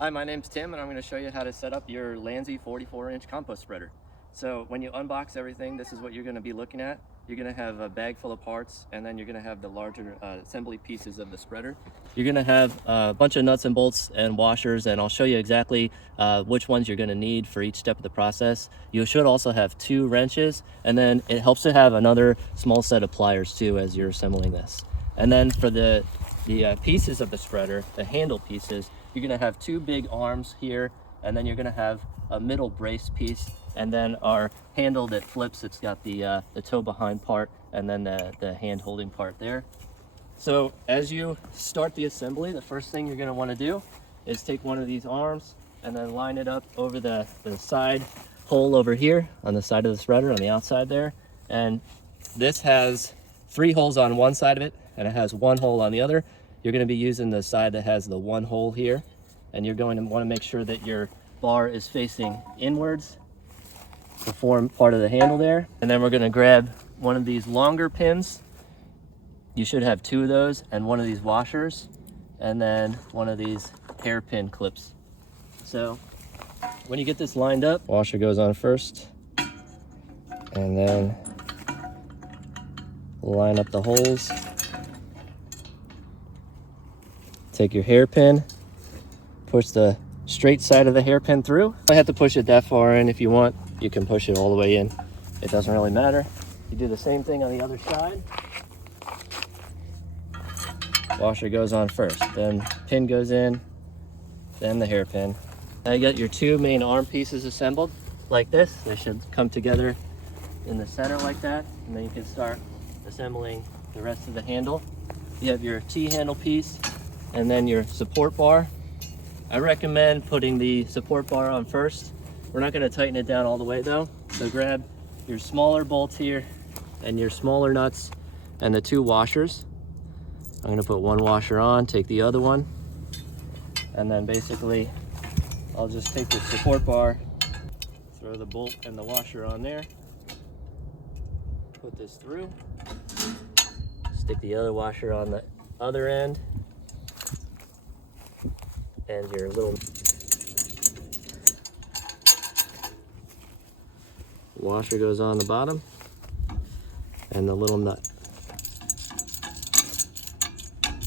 Hi, my name's Tim and I'm going to show you how to set up your Landzie 44-inch compost spreader. So when you unbox everything, this is what you're going to be looking at. You're going to have a bag full of parts, and then you're going to have the larger assembly pieces of the spreader. You're going to have a bunch of nuts and bolts and washers, and I'll show you exactly which ones you're going to need for each step of the process. You should also have 2 wrenches, and then it helps to have another small set of pliers too as you're assembling this. And then for the pieces of the spreader, the handle pieces, you're going to have 2 big arms here, and then you're going to have a middle brace piece, and then our handle that flips. It's got the toe behind part, and then the hand holding part there. So as you start the assembly, the first thing you're going to want to do is take one of these arms and then line it up over the side hole over here on the side of the spreader on the outside there. And this has 3 holes on one side of it, and it has 1 hole on the other. You're going to be using the side that has the 1 hole here, and you're going to want to make sure that your bar is facing inwards to form part of the handle there. And then we're going to grab one of these longer pins. You should have 2 of those, and one of these washers, and then one of these hairpin clips. So when you get this lined up, washer goes on first, and then line up the holes. Take your hairpin, push the straight side of the hairpin through. I have to push it that far in. If you want, you can push it all the way in. It doesn't really matter. You do the same thing on the other side. Washer goes on first, then pin goes in, then the hairpin. Now you got your 2 main arm pieces assembled like this. They should come together in the center like that, and then you can start assembling the rest of the handle. You have your T-handle piece, and then your support bar. I recommend putting the support bar on first. We're not going to tighten it down all the way though. So grab your smaller bolts here and your smaller nuts and the 2 washers. I'm going to put 1 washer on, take the other one, and then basically I'll just take the support bar, throw the bolt and the washer on there, put this through, stick the other washer on the other end, and your little washer goes on the bottom, and the little nut.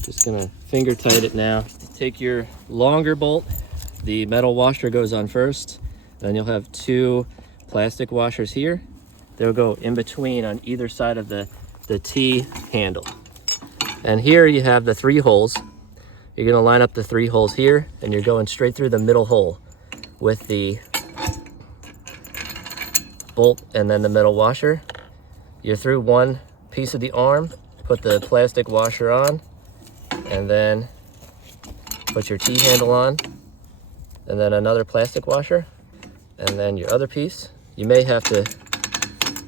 Just gonna finger tight it now. Take your longer bolt, the metal washer goes on first, then you'll have 2 plastic washers here. They'll go in between on either side of the T handle. And here you have the 3 holes. You're going to line up the 3 holes here, and you're going straight through the middle hole with the bolt and then the metal washer. You're through 1 piece of the arm, put the plastic washer on, and then put your T-handle on, and then another plastic washer, and then your other piece. You may have to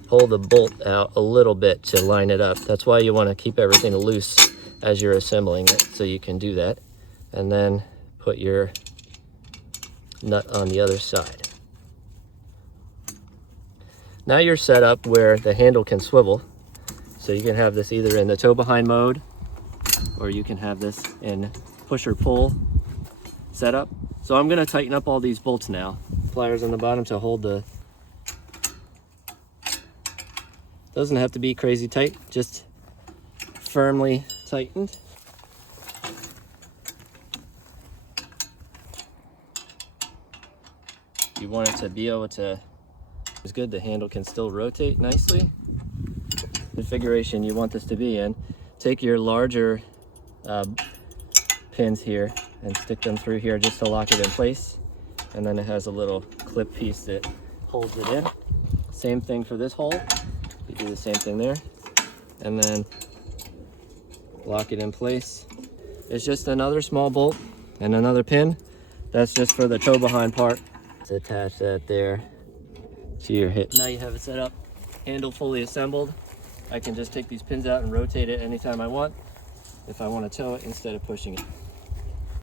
pull the bolt out a little bit to line it up. That's why you want to keep everything loose as you're assembling it, so you can do that. And then put your nut on the other side. Now you're set up where the handle can swivel, so you can have this either in the toe behind mode, or you can have this in push or pull setup. So I'm going to tighten up all these bolts now. Pliers on the bottom to hold the, doesn't have to be crazy tight, just firmly tightened. You want it to be able to, it's good, the handle can still rotate nicely. The configuration you want this to be in. Take your larger pins here and stick them through here just to lock it in place. And then it has a little clip piece that holds it in. Same thing for this hole. You do the same thing there. And then lock it in place. It's just another small bolt and another pin. That's just for the toe behind part. Let's attach that there to your hip. Now you have it set up, handle fully assembled. I can just take these pins out and rotate it anytime I want if I want to tow it instead of pushing it.